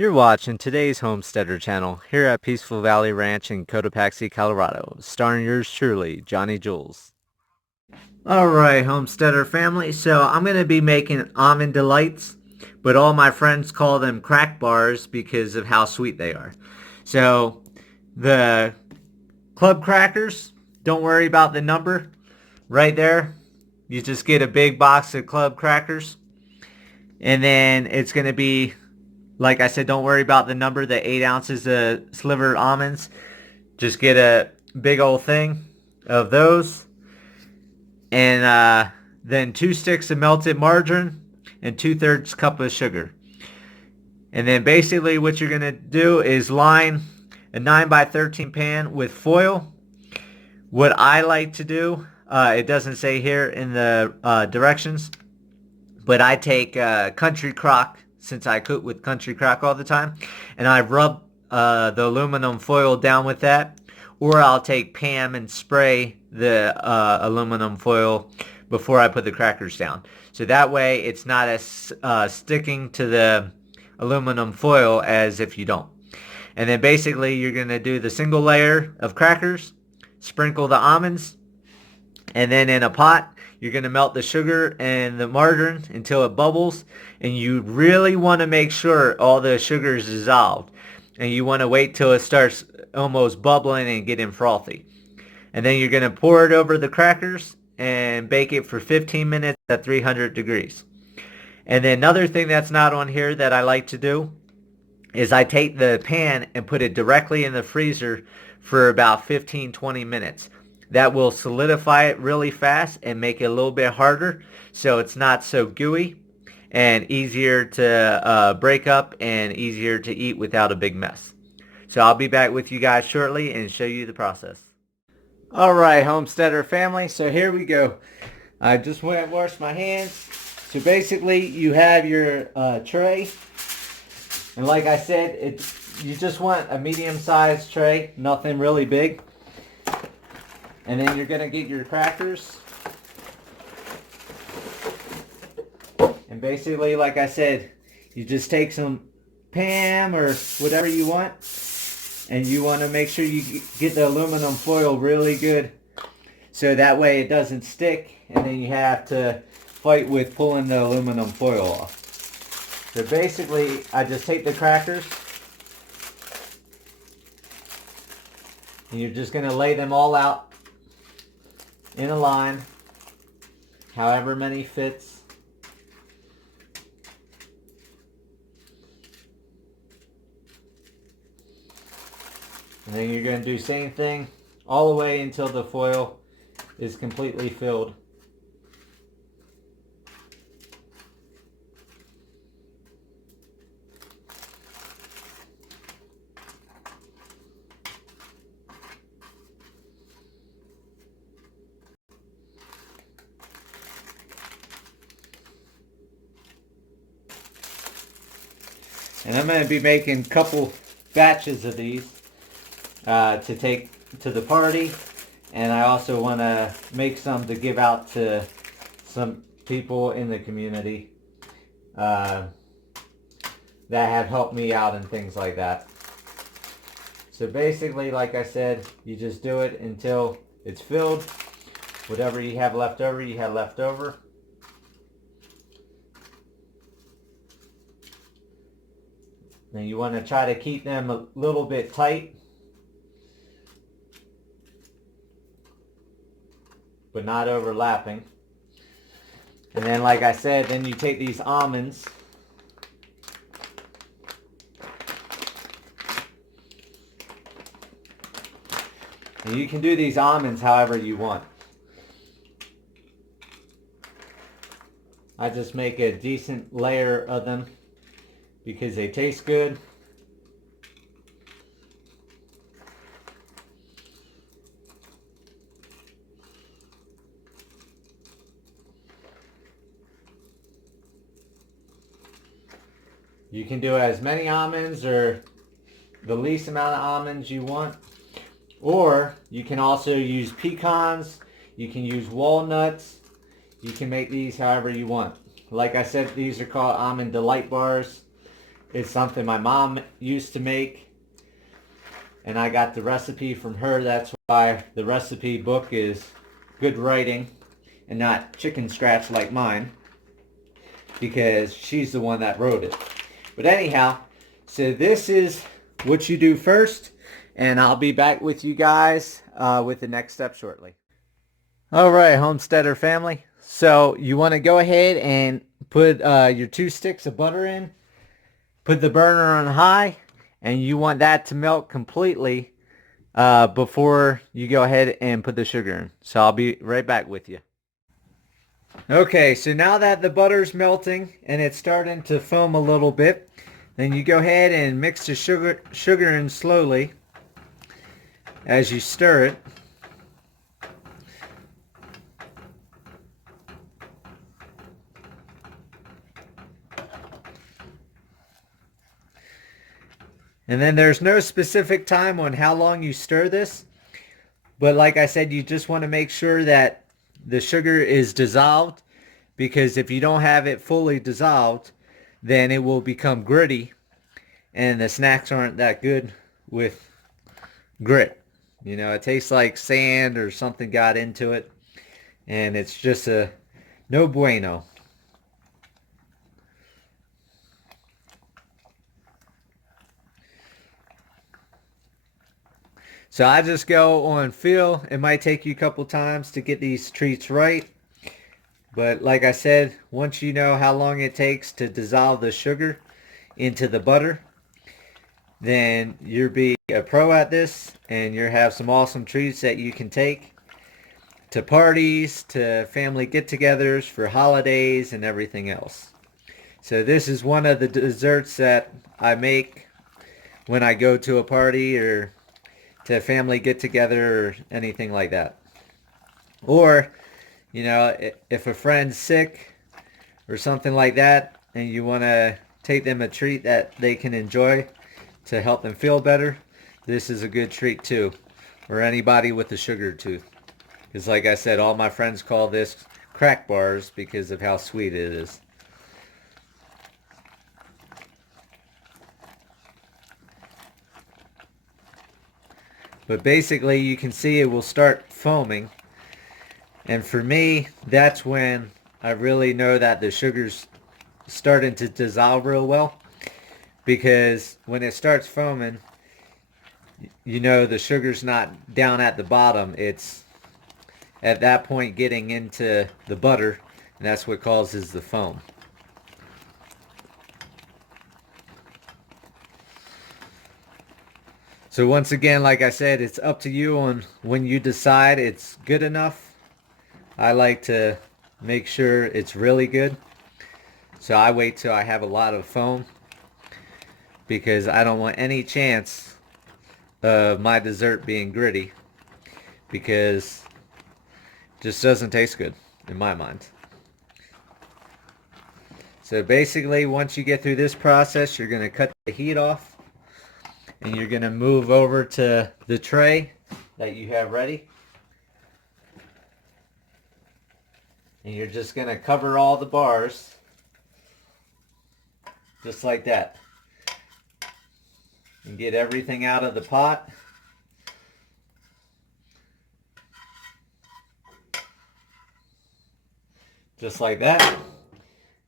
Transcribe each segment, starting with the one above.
You're watching today's Homesteader channel here at Peaceful Valley Ranch in Cotopaxi, Colorado, starring yours truly, Johnny Jules. Alright, Homesteader family, so I'm going to be making almond delights, but all my friends call them crack bars because of how sweet they are. So, the club crackers, don't worry about the number, right there. You just get a big box of club crackers, and then it's going to be, like I said, don't worry about the number, the 8 ounces of slivered almonds. Just get a big old thing of those. And then 2 sticks of melted margarine and 2/3 cup of sugar. And then basically what you're going to do is line a 9x13 pan with foil. What I like to do, it doesn't say here in the directions, but I take country crock, since I cook with country crock all the time, and I rub the aluminum foil down with that, or I'll take Pam and spray the aluminum foil before I put the crackers down. So that way it's not as sticking to the aluminum foil as if you don't. And then basically you're going to do the single layer of crackers, sprinkle the almonds, and then in a pot you're going to melt the sugar and the margarine until it bubbles, and you really want to make sure all the sugar is dissolved, and you want to wait till it starts almost bubbling and getting frothy. And then you're going to pour it over the crackers and bake it for 15 minutes at 300 degrees. And then another thing that's not on here that I like to do is I take the pan and put it directly in the freezer for about 15-20 minutes. That will solidify it really fast and make it a little bit harder, so it's not so gooey and easier to break up and easier to eat without a big mess. So I'll be back with you guys shortly and show you the process. Alright, Homesteader family, so here we go. I just went and washed my hands. So basically you have your tray, and like I said, you just want a medium-sized tray, nothing really big. And then you're going to get your crackers. And basically, like I said, you just take some Pam or whatever you want. And you want to make sure you get the aluminum foil really good, so that way it doesn't stick. And then you have to fight with pulling the aluminum foil off. So basically, I just take the crackers. And you're just going to lay them all out in a line, however many fits. And then you're going to do the same thing all the way until the foil is completely filled. And I'm going to be making a couple batches of these to take to the party. And I also want to make some to give out to some people in the community that have helped me out and things like that. So basically, like I said, you just do it until it's filled. Whatever you have left over, you have left over. Now you want to try to keep them a little bit tight, but not overlapping. And then, like I said, then you take these almonds and you can do these almonds however you want. I just make a decent layer of them because they taste good. You can do as many almonds or the least amount of almonds you want. Or you can also use pecans, you can use walnuts, you can make these however you want. Like I said, these are called almond delight bars. It's something my mom used to make, and I got the recipe from her. That's why the recipe book is good writing and not chicken scratch like mine, because she's the one that wrote it. But anyhow, so this is what you do first, and I'll be back with you guys with the next step shortly. All right, Homesteader family. So you want to go ahead and put your 2 sticks of butter in, put the burner on high, and you want that to melt completely before you go ahead and put the sugar in. So I'll be right back with you. Okay, so now that the butter's melting and it's starting to foam a little bit, then you go ahead and mix the sugar in slowly as you stir it. And then there's no specific time on how long you stir this, but like I said, you just want to make sure that the sugar is dissolved, because if you don't have it fully dissolved, then it will become gritty, and the snacks aren't that good with grit. You know, it tastes like sand or something got into it, and it's just a no bueno. So I just go on feel. It might take you a couple times to get these treats right. But like I said, once you know how long it takes to dissolve the sugar into the butter, then you'll be a pro at this, and you'll have some awesome treats that you can take to parties, to family get-togethers, for holidays, and everything else. So this is one of the desserts that I make when I go to a party or to a family get-together or anything like that. Or, you know, if a friend's sick or something like that and you want to take them a treat that they can enjoy to help them feel better, this is a good treat too. Or anybody with a sugar tooth. Because like I said, all my friends call this crack bars because of how sweet it is. But basically you can see it will start foaming. And for me, that's when I really know that the sugar's starting to dissolve real well. Because when it starts foaming, you know the sugar's not down at the bottom. It's at that point getting into the butter, and that's what causes the foam. So once again, like I said, it's up to you on when you decide it's good enough. I like to make sure it's really good. So I wait till I have a lot of foam, because I don't want any chance of my dessert being gritty, because it just doesn't taste good in my mind. So basically, once you get through this process, you're going to cut the heat off, and you're going to move over to the tray that you have ready. And you're just going to cover all the bars just like that. And get everything out of the pot. Just like that.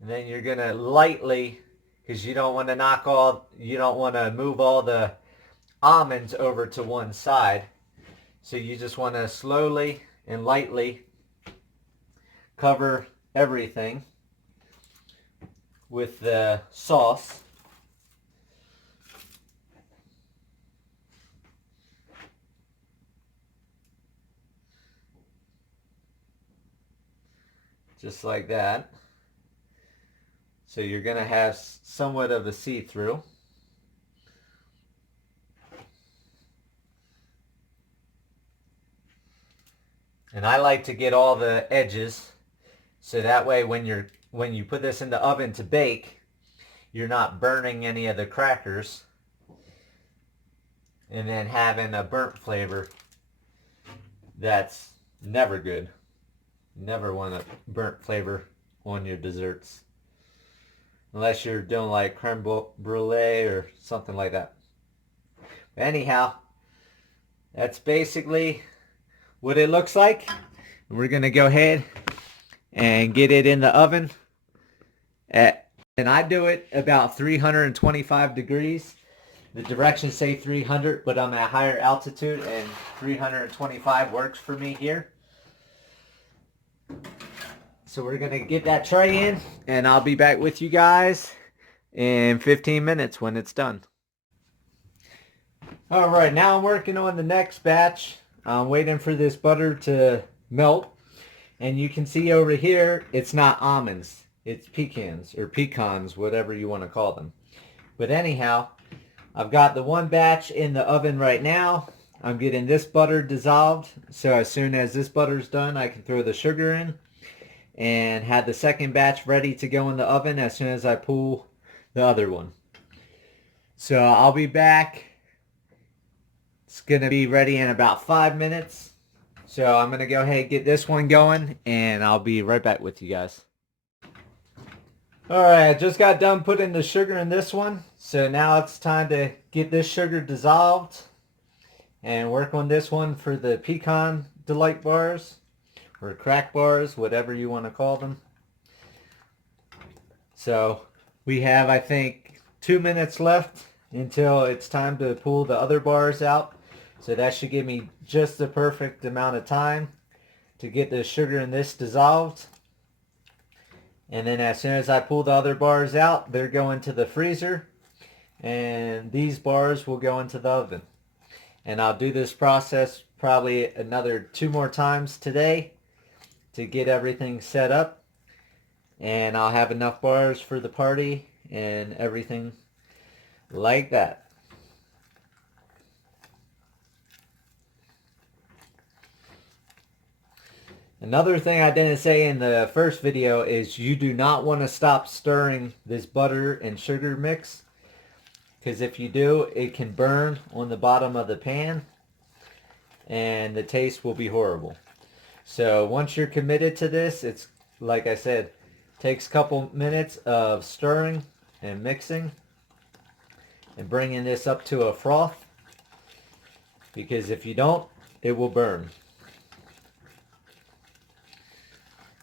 And then you're going to lightly, because you don't want to move all the almonds over to one side. So you just want to slowly and lightly cover everything with the sauce. Just like that. So you're going to have somewhat of a see-through. And I like to get all the edges, so that way when you put this in the oven to bake, you're not burning any of the crackers and then having a burnt flavor. That's never good. Never want a burnt flavor on your desserts. unless you're doing like creme brulee or something like that. But anyhow, that's basically what it looks like. We're gonna go ahead and get it in the oven and I do it about 325 degrees. The directions say 300, but I'm at higher altitude and 325 works for me here. So we're gonna get that tray in and I'll be back with you guys in 15 minutes when it's done. All right, now I'm working on the next batch. I'm waiting for this butter to melt. And you can see over here, it's not almonds. It's pecans or pecans, whatever you want to call them. But anyhow, I've got the one batch in the oven right now. I'm getting this butter dissolved. So as soon as this butter's done, I can throw the sugar in and have the second batch ready to go in the oven as soon as I pull the other one. So I'll be back. It's going to be ready in about 5 minutes. So I'm going to go ahead and get this one going, and I'll be right back with you guys. Alright, I just got done putting the sugar in this one. So now it's time to get this sugar dissolved and work on this one for the pecan delight bars or crack bars, whatever you want to call them. So we have, I think, 2 minutes left until it's time to pull the other bars out. So that should give me just the perfect amount of time to get the sugar in this dissolved. And then as soon as I pull the other bars out, they're going to the freezer. And these bars will go into the oven. And I'll do this process probably another 2 more times today to get everything set up. And I'll have enough bars for the party and everything like that. Another thing I didn't say in the first video is you do not want to stop stirring this butter and sugar mix, because if you do, it can burn on the bottom of the pan and the taste will be horrible. So once you're committed to this, it's like I said, takes a couple minutes of stirring and mixing and bringing this up to a froth, because if you don't, it will burn.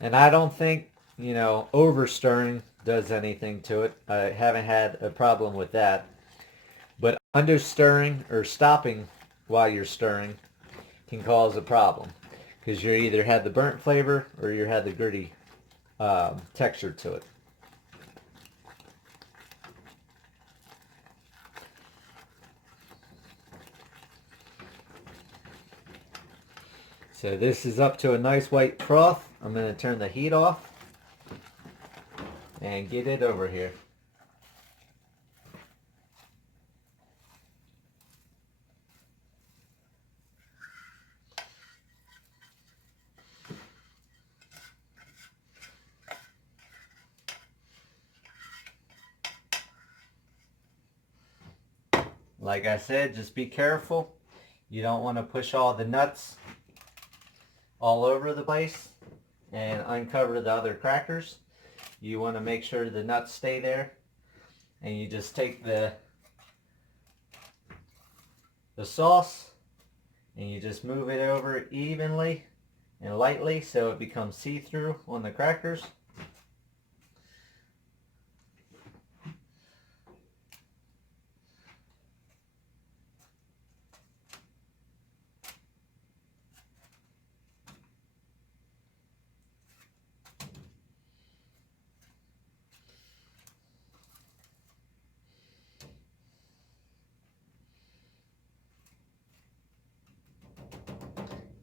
And I don't think, over stirring does anything to it. I haven't had a problem with that. But under stirring or stopping while you're stirring can cause a problem, because you either had the burnt flavor or you had the gritty texture to it. So this is up to a nice white froth. I'm going to turn the heat off and get it over here. Like I said, just be careful. You don't want to push all the nuts all over the place and uncover the other crackers. You want to make sure the nuts stay there, and you just take the sauce and you just move it over evenly and lightly so it becomes see-through on the crackers.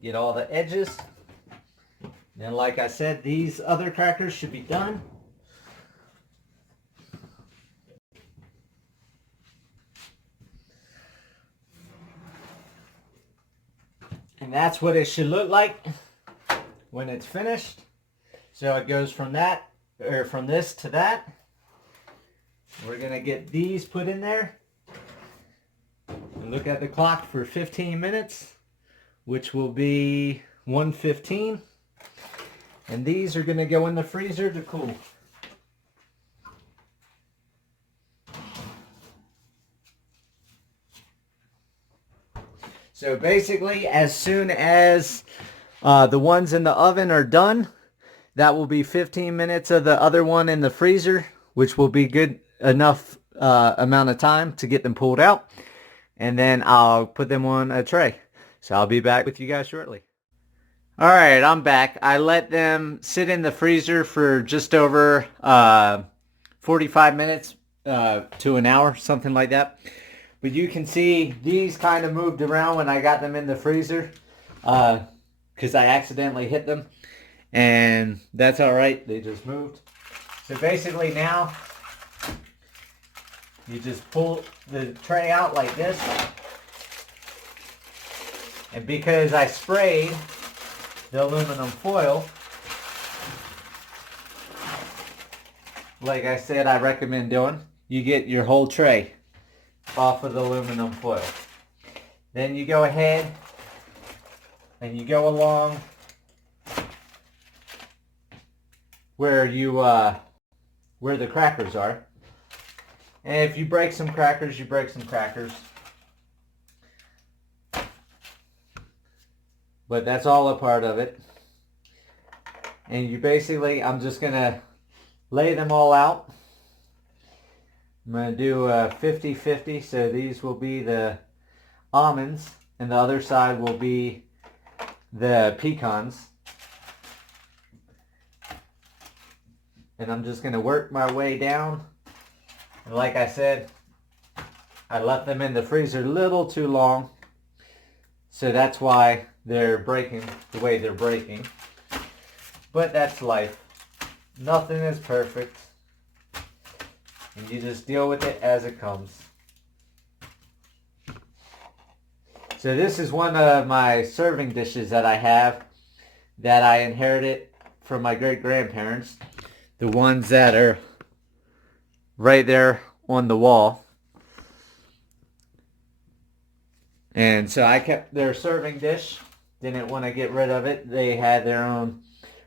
Get all the edges. Then, like I said, these other crackers should be done. And that's what it should look like when it's finished. So it goes from that, or from this to that. We're gonna get these put in there and look at the clock for 15 minutes, which will be 1:15. And these are going to go in the freezer to cool. So basically, as soon as the ones in the oven are done, that will be 15 minutes of the other one in the freezer, which will be good enough amount of time to get them pulled out. And then I'll put them on a tray. So I'll be back with you guys shortly. All right, I'm back. I let them sit in the freezer for just over 45 minutes to an hour, something like that. But you can see these kind of moved around when I got them in the freezer because I accidentally hit them. And that's all right. They just moved. So basically now you just pull the tray out like this. And because I sprayed the aluminum foil, like I said, I recommend doing, you get your whole tray off of the aluminum foil. Then you go ahead and you go along where the crackers are. And if you break some crackers, you break some crackers. But that's all a part of it. And you basically, I'm just going to lay them all out. I'm going to do a 50-50. So these will be the almonds and the other side will be the pecans. And I'm just going to work my way down. And like I said, I left them in the freezer a little too long. So that's why they're breaking the way they're breaking. But that's life. Nothing is perfect. And you just deal with it as it comes. So this is one of my serving dishes that I have that I inherited from my great-grandparents. The ones that are right there on the wall. And so I kept their serving dish. Didn't want to get rid of it. They had their own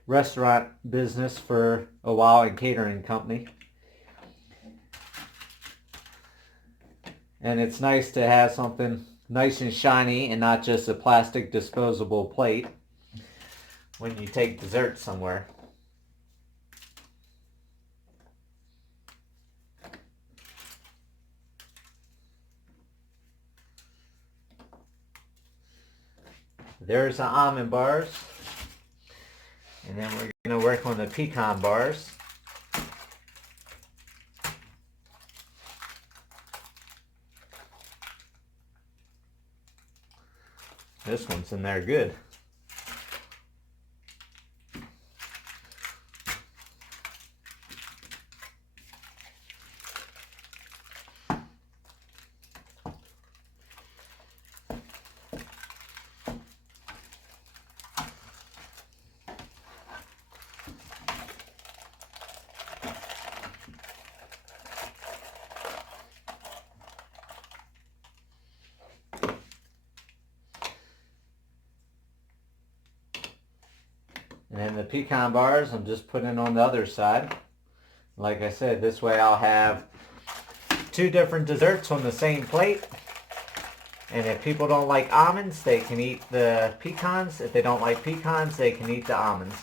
restaurant business for a while and catering company. And it's nice to have something nice and shiny and not just a plastic disposable plate when you take dessert somewhere. There's the almond bars. And then we're going to work on the pecan bars. This one's in there good. And then the pecan bars, I'm just putting on the other side. Like I said, this way I'll have two different desserts on the same plate. And if people don't like almonds, they can eat the pecans. If they don't like pecans, they can eat the almonds.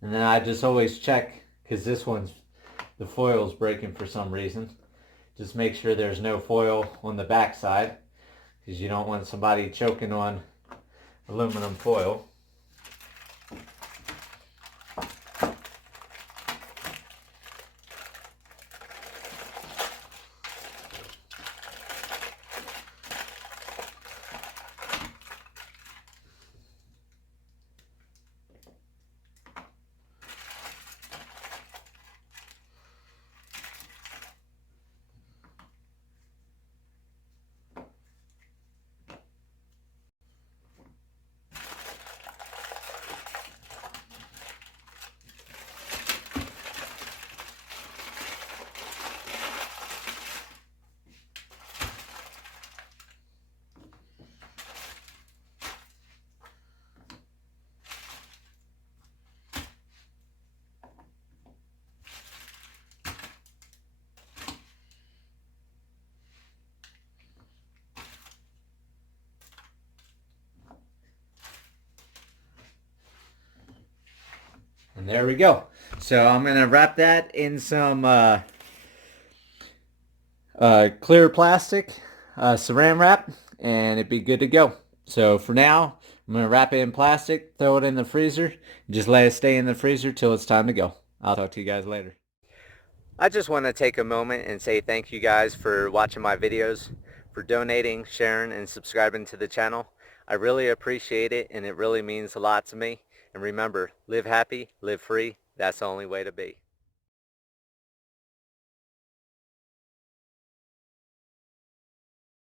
And then I just always check, because this one's, the foil's breaking for some reason. Just make sure there's no foil on the back side, because you don't want somebody choking on aluminum foil. And there we go. So I'm going to wrap that in some clear plastic, saran wrap, and it'd be good to go. So for now, I'm going to wrap it in plastic, throw it in the freezer, and just let it stay in the freezer till it's time to go. I'll talk to you guys later. I just want to take a moment and say thank you guys for watching my videos, for donating, sharing, and subscribing to the channel. I really appreciate it, and it really means a lot to me. And remember, live happy, live free. That's the only way to be.